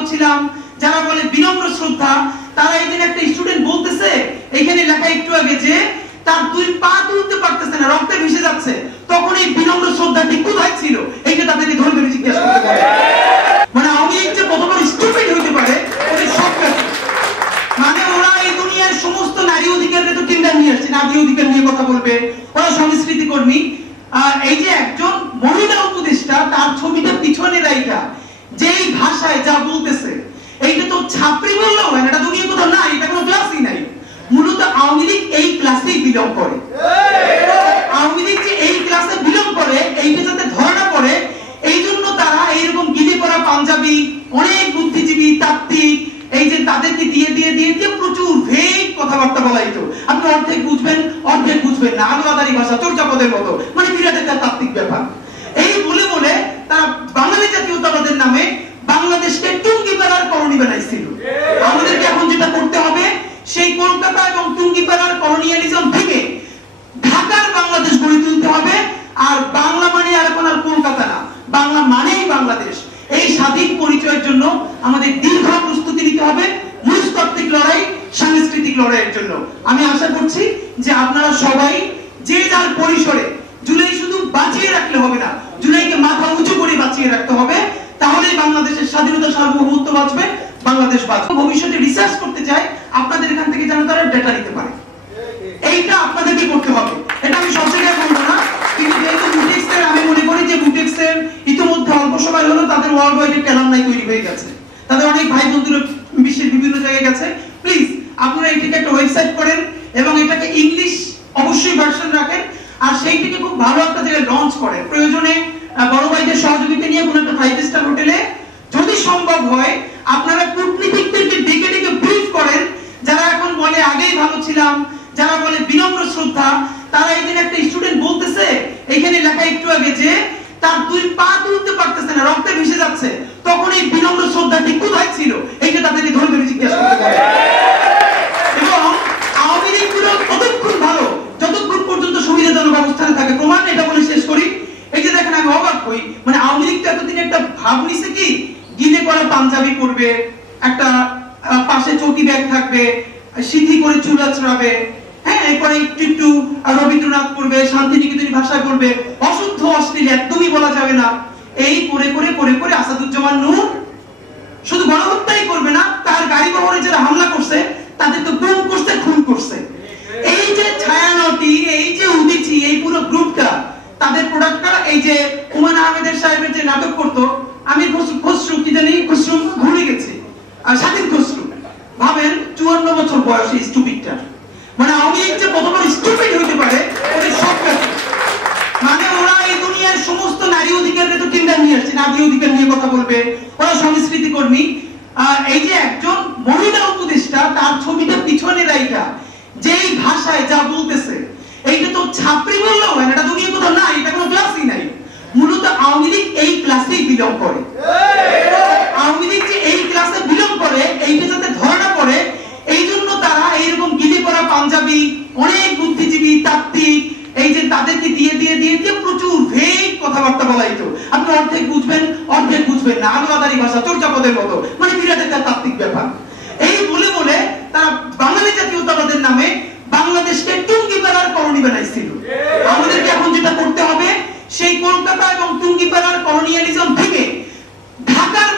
ভালো ছিলাম, যারা বলে বিনম্র শ্রদ্ধা, তারা এইদিন একটা স্টুডেন্ট বলতেছে এখানে লেখা একটু আগে যে তার দুই পা তুলতে পারতেছে না, রক্তে ভেসে যাচ্ছে, তখন এই বিনম্র শ্রদ্ধাটি কোথায় ছিল? এইটা তাদেরকে ধরে ধরে জিজ্ঞাসা করতে পারে। মানে আমি যে কতবার স্টুপিড হইতে পারে ওদের সব কাছে। মানে ওরা এই দুনিয়ার সমস্ত নারী অধিকারকে তো কিন্ডার নিয়ে আসছে, নারী অধিকার নিয়ে কথা বলবে, ওরা সংস্কৃতি কর্মী। এই যে একজন মহিলা উপদেষ্টা তার ছবিটা পিছনে রাইখা যেই ভাষায় যা বলতেছে, এইটা তো ছাত্রী বললেও হয় না, এটা দুনিয়া কোথাও নাই, এটা কোনো ক্লাসই নাই। মূলত আওয়ামী লীগ এই ক্লাসেই বিলং করে। আওয়ামী লীগ যে এই ক্লাসে বিলং করে এইটা যাতে ধরা না পড়ে, এই জন্য তারা এইরকম গিলে পড়া পাঞ্জাবি, অনেক বুদ্ধিজীবী তাত্ত্বিক, এই যে তাদেরকে দিয়ে দিয়ে দিয়ে দিয়ে প্রচুর ভেগ কথাবার্তা বলাইতো। আপনি অর্ধেক বুঝবেন অর্ধেক বুঝবেন না, আলোয়াদারি ভাষা, চর্যাপদের মতো, মানে বিরাট একটা তাত্ত্বিক ব্যাপার। এই বলে বলে তারা বাঙালি জাতীয়তাবাদের নামে বাংলাদেশকে টুঙ্গিপাড়ার কলোনি বানাইছিল। আমাদেরকে এখন যেটা করতে হবে, সেই কলকাতা এবং টুঙ্গিপাড়ার কলোনিয়ালিজম থেকে ঢাকার বাংলাদেশ গড়ে তুলতে হবে। আর বাংলা মানে আর এখন আর কলকাতা না, বাংলা মানেই বাংলাদেশ। এই স্বাধীন পরিচয়ের জন্য আমাদের দীর্ঘ প্রস্তুতি নিতে হবে, মনস্তাত্ত্বিক লড়াই, সাংস্কৃতিক লড়াইয়ের জন্য। আমি আশা করছি যে আপনারা সবাই যে যার পরিসরে, জুলাই শুধু বাঁচিয়ে রাখলে হবে না, জুলাইকে মাথা উঁচু করে বাঁচিয়ে রাখতে হবে, তাহলেই বাংলাদেশের স্বাধীনতা সার্বভৌমত্ব বাঁচবে, বাংলাদেশ বাঁচবে। ভবিষ্যতে রিসার্চ করতে চাই, আপনাদের এখান থেকে যেন তারা ডেটা নিতে পারে, এইটা আপনাদেরকে করতে হবে। এটা আমি সব জায়গায় বলবো না, কিন্তু যেহেতু বুটেক্সের, আমি মনে করি যে বুটেক্সের ইতিমধ্যে অল্প সময় হলো তাদের ওয়ার্ল্ড ওয়াইড ক্যালামনাই তৈরি হয়ে গেছে, তাদের অনেক ভাই বন্ধুরা বিশ্বের বিভিন্ন জায়গায় গেছে। প্লিজ আপনারা এটাকে একটা ওয়েবসাইট করেন এবং এটাকে ইংলিশ অবশ্যই ভার্সন রাখেন, আর সেইটাকে খুব ভালো একটা জায়গায় লঞ্চ করেন। প্রয়োজনে বড় ভাইদের সহযোগিতা নিয়ে কোনো একটা 5 স্টার হোটেলে যদি সম্ভব হয় আপনারা কূটনীতিকদেরকে ডেকে ডেকে ব্রিফ করেন, যারা এখন বলে আগেই ভালো ছিলাম, যারা বলে বিনম্র শ্রদ্ধা, তারা এইদিন একটা স্টুডেন্ট বলতেছে এখানে লেখা একটু আগে যে তার দুই পা তুলতে পারতেছে না, রক্তে ভেসে যাচ্ছে, তখন এই বিনম্র শ্রদ্ধাটি কোথায় ছিল? এইটা তাদেরকে ধরে ধরে জিজ্ঞাসা করতে পারে। এবং আওয়ামী লীগ গুলো ততক্ষণ ভালো যতক্ষণ পর্যন্ত সুবিধাজনক অবস্থানে থাকে। প্রমাণ এটা বলে শেষ করি, এই যে দেখেন আমি অবাক হই, মানে আওয়ামী লীগ তো এতদিন একটা ভাব নিছে কি গিলে করা পাঞ্জাবি পরবে, একটা পাশে চৌকি ব্যাগ থাকবে, সিঁথি করে চুল আঁচড়াবে, হ্যাঁ, এরপরে একটু রবীন্দ্রনাথ পড়বে, শান্তিনিকেতনী ভাষায় পড়বে, অশুদ্ধ অশ্লীল একদমই বলা যাবে না। এই করে করে করে করে আসাদুজ্জামান নূর শুধু গণহত্যাই করবে না, তার গাড়ি বহরে যারা হামলা করছে তাদেরকে গুম করছে, খুন করছে। এই যে ছায়ানটি, এই যে উদিচি, এই পুরো গ্রুপটা, তাদের প্রোডাক্টটা এই যে হুমায়ুন আহমেদের সাহেবের যে নাটক করতো, আমি খসরু কি জানি, খসরু ভুলে গেছি, আর স্বাধীন খসরু, ভাবেন 54 বছর বয়সে স্টুপিডটা। মানে আওয়ামী লীগ যে কতবার স্টুপিড হইতে পারে ওদের সব কাছে। মানে ওরা এই দুনিয়ার সমস্ত নারী অধিকারকে তো কিন্ডার নিয়ে আসছে, নারী অধিকার নিয়ে কথা বলবে, ওরা সংস্কৃতি কর্মী। এই যে একজন মহিলা উপদেষ্টা তার ছবিটা পিছনে রাইখা যেই ভাষায় যা বলতেছে, এইটা তো ছাত্রী বললেও হয় না, এটা দুনিয়া কোথাও নাই, এটা কোনো ক্লাসই নাই। মূলত আওয়ামী লীগ এই ক্লাসেই বিলং করে। আওয়ামী লীগ যে এই ক্লাসে বিলং করে, এইটা যাতে ধরা না পড়ে, এই জন্য তারা এইরকম গিলে পড়া পাঞ্জাবি, অনেক বুদ্ধিজীবী তাত্ত্বিক, এই যে তাদেরকে দিয়ে দিয়ে দিয়ে দিয়ে প্রচুর ভেগ কথাবার্তা বলাইতো। আপনি অর্ধেক বুঝবেন অর্ধেক বুঝবেন না, আলোয়াদারি ভাষা, চর্যাপদের মতো, মানে বিরাট একটা তাত্ত্বিক ব্যাপার। এই বলে বলে তারা বাঙালি জাতীয়তাবাদের নামে বাংলাদেশকে টুঙ্গিপাড়ার কলোনি বানাইছিল। আমাদেরকে এখন যেটা করতে হবে, সেই কলকাতা এবং টুঙ্গিপাড়ার কলোনিয়ালিজম থেকে ঢাকার